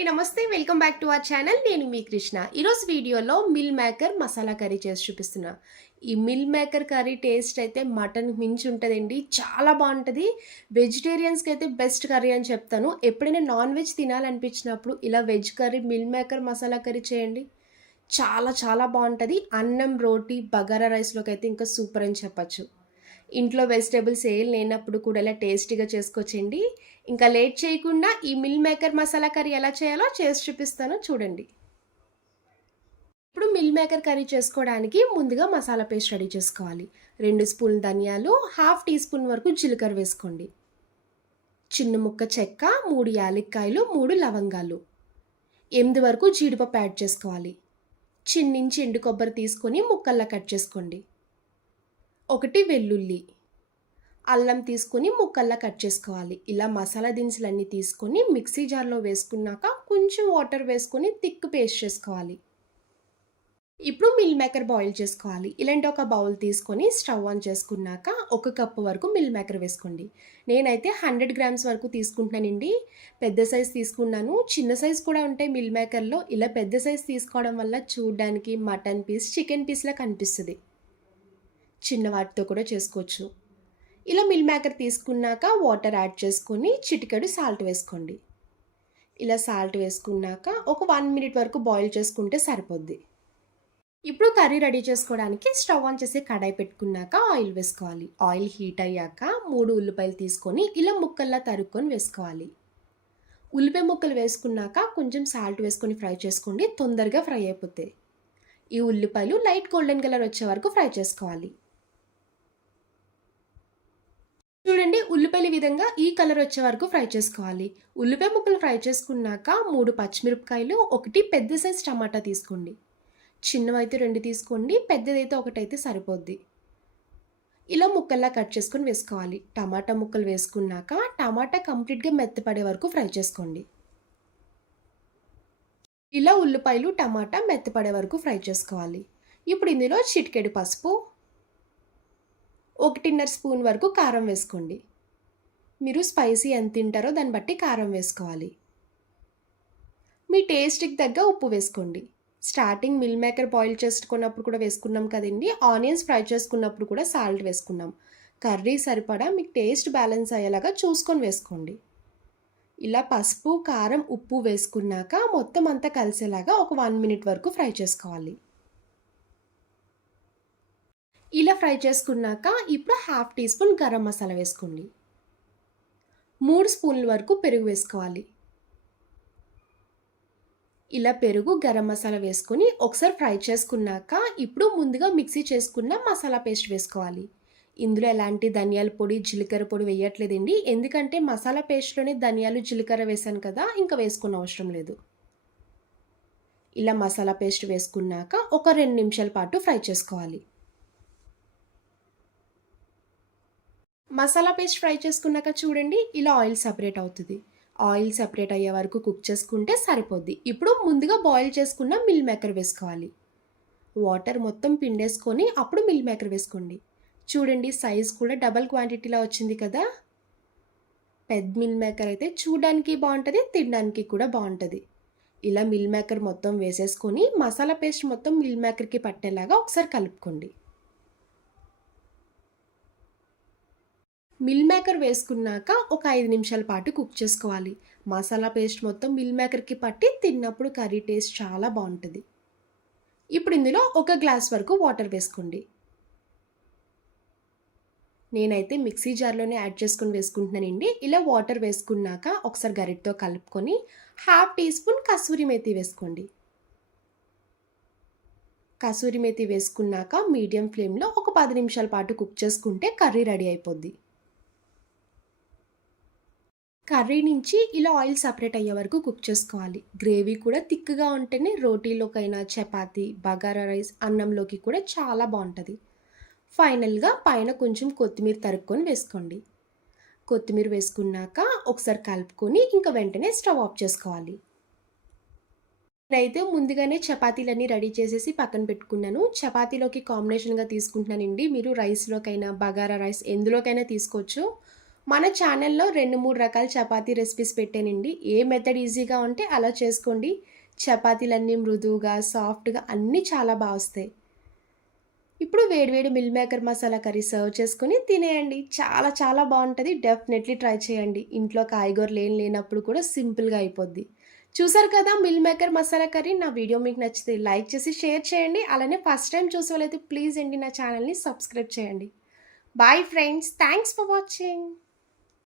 అండి నమస్తే. Welcome back to our channel. నేను మీ కృష్ణ. ఈరోజు వీడియోలో మిల్ మేకర్ మసాలా కర్రీ చేసి చూపిస్తున్నా. ఈ మిల్ మేకర్ కర్రీ టేస్ట్ అయితే మటన్ మించి ఉంటుందండి. చాలా బాగుంటుంది. వెజిటేరియన్స్కి అయితే బెస్ట్ కర్రీ అని చెప్తాను. ఎప్పుడైనా నాన్ వెజ్ తినాలనిపించినప్పుడు ఇలా veg curry meal maker masala curry చేయండి. చాలా చాలా బాగుంటుంది. అన్నం రోటీ బగారా రైస్లోకి అయితే ఇంకా సూపర్ అని చెప్పచ్చు. ఇంట్లో వెజిటేబుల్స్ ఏం లేనప్పుడు కూడా ఇలా టేస్టీగా చేసుకోవచ్చండి. ఇంకా లేట్ చేయకుండా ఈ మిల్ మేకర్ మసాలా కర్రీ ఎలా చేయాలో చేసి చూపిస్తాను చూడండి. ఇప్పుడు మిల్ మేకర్ కర్రీ చేసుకోవడానికి ముందుగా మసాలా పేస్ట్ రెడీ చేసుకోవాలి. రెండు స్పూన్ ధనియాలు హాఫ్ టీ స్పూన్ వరకు జీలకర్ర వేసుకోండి. చిన్న ముక్క చెక్క మూడు యాలక్కాయలు మూడు లవంగాలు. ఎనిమిది వరకు జీడిపప్పు యాడ్ చేసుకోవాలి. చిన్నించి ఎండు కొబ్బరి తీసుకొని ముక్కల్లా కట్ చేసుకోండి. ఒకటి వెల్లుల్లి. అల్లం తీసుకొని ముక్కల్లా కట్ చేసుకోవాలి. ఇలా మసాలా దినుసులన్నీ తీసుకొని మిక్సీ జార్లో వేసుకున్నాక కొంచెం వాటర్ వేసుకొని థిక్ పేస్ట్ చేసుకోవాలి. ఇప్పుడు మిల్ మేకర్ బాయిల్ చేసుకోవాలి. ఇలాంటి ఒక బౌల్ తీసుకొని స్టవ్ ఆన్ చేసుకున్నాక ఒక కప్పు వరకు మిల్ మేకర్ వేసుకోండి. నేనైతే హండ్రెడ్ గ్రామ్స్ వరకు తీసుకుంటున్నానండి. పెద్ద సైజ్ తీసుకున్నాను. చిన్న సైజ్ కూడా ఉంటాయి మిల్ మేకర్లో. ఇలా పెద్ద సైజ్ తీసుకోవడం వల్ల చూడడానికి మటన్ పీస్ చికెన్ పీస్లా కనిపిస్తుంది. చిన్న వాటితో కూడా చేసుకోవచ్చు. ఇలా మిల్ మేకర్ తీసుకున్నాక వాటర్ యాడ్ చేసుకొని చిటికెడు సాల్ట్ వేసుకోండి. ఇలా సాల్ట్ వేసుకున్నాక ఒక వన్ మినిట్ వరకు బాయిల్ చేసుకుంటే సరిపోద్ది. ఇప్పుడు కర్రీ రెడీ చేసుకోవడానికి స్టవ్ ఆన్ చేసి కడాయి పెట్టుకున్నాక ఆయిల్ వేసుకోవాలి. ఆయిల్ హీట్ అయ్యాక మూడు ఉల్లిపాయలు తీసుకొని ఇలా ముక్కల్లా తరుక్కొని వేసుకోవాలి. ఉల్లిపాయ ముక్కలు వేసుకున్నాక కొంచెం సాల్ట్ వేసుకొని ఫ్రై చేసుకోండి. తొందరగా ఫ్రై అయిపోతాయి ఈ ఉల్లిపాయలు లైట్ గోల్డెన్ కలర్ వచ్చే వరకు ఫ్రై చేసుకోవాలి. చూడండి ఉల్లిపాయల విధంగా ఈ కలర్ వచ్చే వరకు ఫ్రై చేసుకోవాలి. ఉల్లిపాయ ముక్కలు ఫ్రై చేసుకున్నాక మూడు పచ్చిమిరపకాయలు ఒకటి పెద్ద సైజ్ టమాటా తీసుకోండి. చిన్నవైతే రెండు తీసుకోండి పెద్దదైతే ఒకటైతే సరిపోద్ది. ఇలా ముక్కల్లా కట్ చేసుకొని వేసుకోవాలి. టమాటా ముక్కలు వేసుకున్నాక టమాటా కంప్లీట్గా మెత్తపడే వరకు ఫ్రై చేసుకోండి. ఇలా ఉల్లిపాయలు టమాటా మెత్తపడే వరకు ఫ్రై చేసుకోవాలి. ఇప్పుడు ఇందులో చిటికెడు పసుపు ఒకటిన్నర స్పూన్ వరకు కారం వేసుకోండి. మీరు స్పైసీ ఎంత తింటారో దాన్ని బట్టి కారం వేసుకోవాలి. మీ టేస్ట్కి తగ్గ ఉప్పు వేసుకోండి. స్టార్టింగ్ మిల్ మేకర్ బాయిల్ చేసుకున్నప్పుడు కూడా వేసుకున్నాం కదండి. ఆనియన్స్ ఫ్రై చేసుకున్నప్పుడు కూడా సాల్ట్ వేసుకున్నాం. కర్రీ సరిపడా మీకు టేస్ట్ బ్యాలెన్స్ అయ్యేలాగా చూసుకొని వేసుకోండి. ఇలా పసుపు కారం ఉప్పు వేసుకున్నాక మొత్తం అంతా కలిసేలాగా ఒక వన్ మినిట్ వరకు ఫ్రై చేసుకోవాలి. ఇలా ఫ్రై చేసుకున్నాక ఇప్పుడు half teaspoon garam masala వేసుకోండి. మూడు స్పూన్ల వరకు పెరుగు వేసుకోవాలి. ఇలా పెరుగు గరం మసాలా వేసుకొని ఒకసారి ఫ్రై చేసుకున్నాక ఇప్పుడు ముందుగా మిక్సీ చేసుకున్న మసాలా పేస్ట్ వేసుకోవాలి. ఇందులో ఎలాంటి ధనియాల పొడి జీలకర్ర పొడి వేయట్లేదండి. ఎందుకంటే మసాలా పేస్ట్లోనే ధనియాలు జీలకర్ర వేసాను కదా ఇంకా వేసుకున్న అవసరం లేదు. ఇలా మసాలా పేస్ట్ వేసుకున్నాక ఒక రెండు నిమిషాల పాటు ఫ్రై చేసుకోవాలి. మసాలా పేస్ట్ ఫ్రై చేసుకున్నాక చూడండి ఇలా ఆయిల్ సపరేట్ అవుతుంది. ఆయిల్ సపరేట్ అయ్యే వరకు కుక్ చేసుకుంటే సరిపోద్ది. ఇప్పుడు ముందుగా బాయిల్ చేసుకున్న మిల్ మేకర్ వేసుకోవాలి. వాటర్ మొత్తం పిండేసుకొని అప్పుడు మిల్ మేకర్ వేసుకోండి. చూడండి సైజ్ కూడా డబల్ క్వాంటిటీలో వచ్చింది కదా. పెద్ద మిల్ మేకర్ అయితే చూడడానికి బాగుంటుంది తినడానికి కూడా బాగుంటుంది. ఇలా మిల్ మేకర్ మొత్తం వేసేసుకొని మసాలా పేస్ట్ మొత్తం మిల్ మేకర్కి పట్టేలాగా ఒకసారి కలుపుకోండి. మిల్ మేకర్ వేసుకున్నాక ఒక ఐదు నిమిషాల పాటు కుక్ చేసుకోవాలి. మసాలా పేస్ట్ మొత్తం మిల్ మేకర్కి పట్టి తిన్నప్పుడు కర్రీ టేస్ట్ చాలా బాగుంటుంది. ఇప్పుడు ఇందులో ఒక గ్లాస్ వరకు వాటర్ వేసుకోండి. నేనైతే మిక్సీ జార్లోనే యాడ్ చేసుకొని వేసుకుంటున్నానండి. ఇలా వాటర్ వేసుకున్నాక ఒకసారి గరిటతో కలుపుకొని half teaspoon kasuri methi వేసుకోండి. కసూరి మేతి వేసుకున్నాక మీడియం ఫ్లేమ్లో ఒక పది నిమిషాల పాటు కుక్ చేసుకుంటే కర్రీ రెడీ అయిపోద్ది. కర్రీ నుంచి ఇలా ఆయిల్ సపరేట్ అయ్యే వరకు కుక్ చేసుకోవాలి. గ్రేవీ కూడా థిక్గా ఉంటేనే రోటీలోకైనా చపాతీ బగారా రైస్ అన్నంలోకి కూడా చాలా బాగుంటుంది. ఫైనల్గా పైన కొంచెం కొత్తిమీర తరుక్కొని వేసుకోండి. కొత్తిమీర వేసుకున్నాక ఒకసారి కలుపుకొని ఇంకా వెంటనే స్టవ్ ఆఫ్ చేసుకోవాలి. నేనైతే ముందుగానే చపాతీలన్నీ రెడీ చేసేసి పక్కన పెట్టుకున్నాను. చపాతీలోకి కాంబినేషన్గా తీసుకుంటున్నానండి. మీరు రైస్లోకైనా బగారా రైస్ ఎందులోకైనా తీసుకోవచ్చు. మన ఛానల్లో రెండు మూడు రకాల చపాతీ రెసిపీస్ పెట్టానండి. ఏ మెథడ్ ఈజీగా ఉంటే అలా చేసుకోండి. చపాతీలన్నీ మృదువుగా సాఫ్ట్గా అన్నీ చాలా బాగా వస్తాయి. ఇప్పుడు వేడివేడి meal maker masala curry serve చేసుకుని తినేయండి. చాలా చాలా బాగుంటుంది. డెఫినెట్లీ ట్రై చేయండి. ఇంట్లో కాయగూరలు ఏం లేనప్పుడు కూడా సింపుల్గా అయిపోద్ది. చూసారు కదా మిల్ మేకర్ మసాలా కర్రీ? నా వీడియో మీకు నచ్చితే లైక్ చేసి షేర్ చేయండి. అలానే ఫస్ట్ టైం చూసే వాళ్ళైతే ప్లీజ్ అండి నా ఛానల్ని సబ్స్క్రైబ్ చేయండి. Bye friends thanks for watching